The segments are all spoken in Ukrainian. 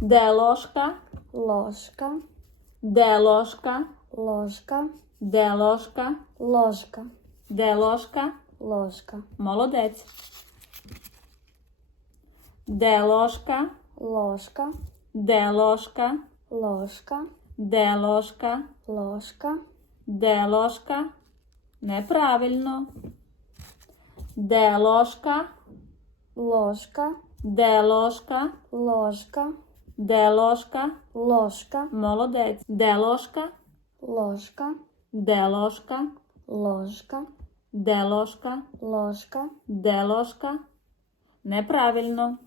Де ложка? ложка, Де ложка? ложка, Де ложка? ложка, Де ложка? ложка, Молодець. Де ложка? ложка, Де ложка? ложка, Де ложка? ложка, Де ложка? Неправильно. Де ложка? ложка, Де ложка? ложка, Де ложка? ложка, Молодець. Де ложка? ложка, Де ложка? ложка, Де ложка? ложка, Де ложка? Неправильно.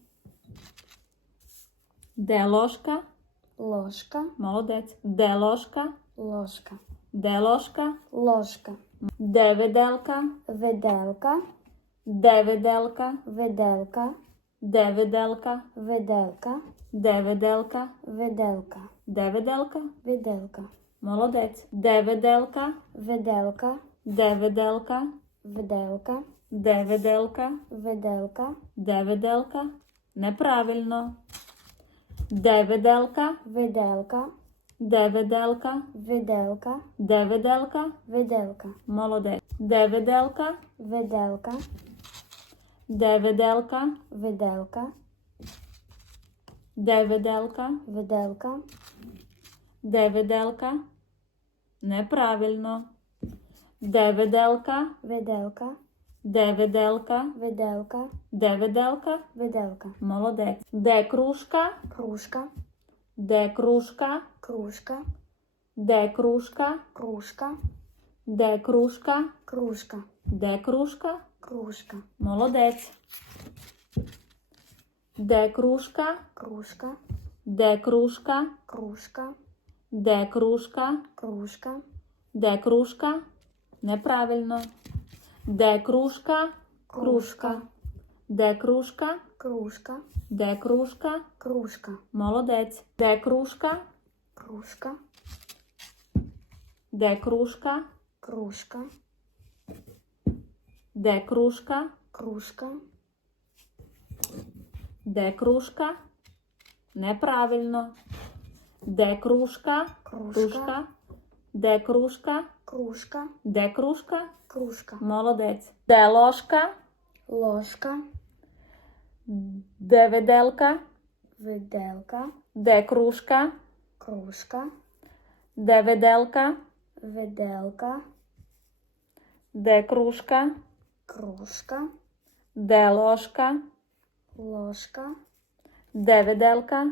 Де ложка? ложка, Молодець. Де ложка? ложка, Де ложка? ложка, Де виделка? виделка, Де виделка? виделка, Де виделка? виделка, Де виделка? виделка, Де виделка? виделка, Молодець. Де виделка? виделка, Де виделка? виделка, Де виделка? виделка, Де виделка? Неправильно. Де виделка? виделка, Де виделка? виделка, Де виделка? виделка, Молодець. Де виделка? виделка, Де виделка? виделка, Де виделка? виделка, Де виделка? Неправильно. Де виделка? виделка, Де виделка? виделка, Де виделка? виделка, Молодець. Де кружка? кружка, Де кружка? кружка, Де кружка? кружка, Де кружка? кружка, Де кружка? кружка, Молодець. Де кружка? кружка, Де кружка? кружка, Де кружка? кружка, Де кружка? Неправильно. Де кружка? Кружка. Де кружка? кружка, Де кружка? кружка, Молодець. Де кружка? кружка, Де кружка? Кружка, Де кружка? кружка, Де кружка? Неправильно. Де кружка? кружка, Де кружка? кружка, Де кружка? кружка, Молодець. Де ложка? ложка, Де виделка? виделка, Де кружка? кружка, Де виделка? виделка, Де кружка? кружка, Де ложка? ложка, Де виделка?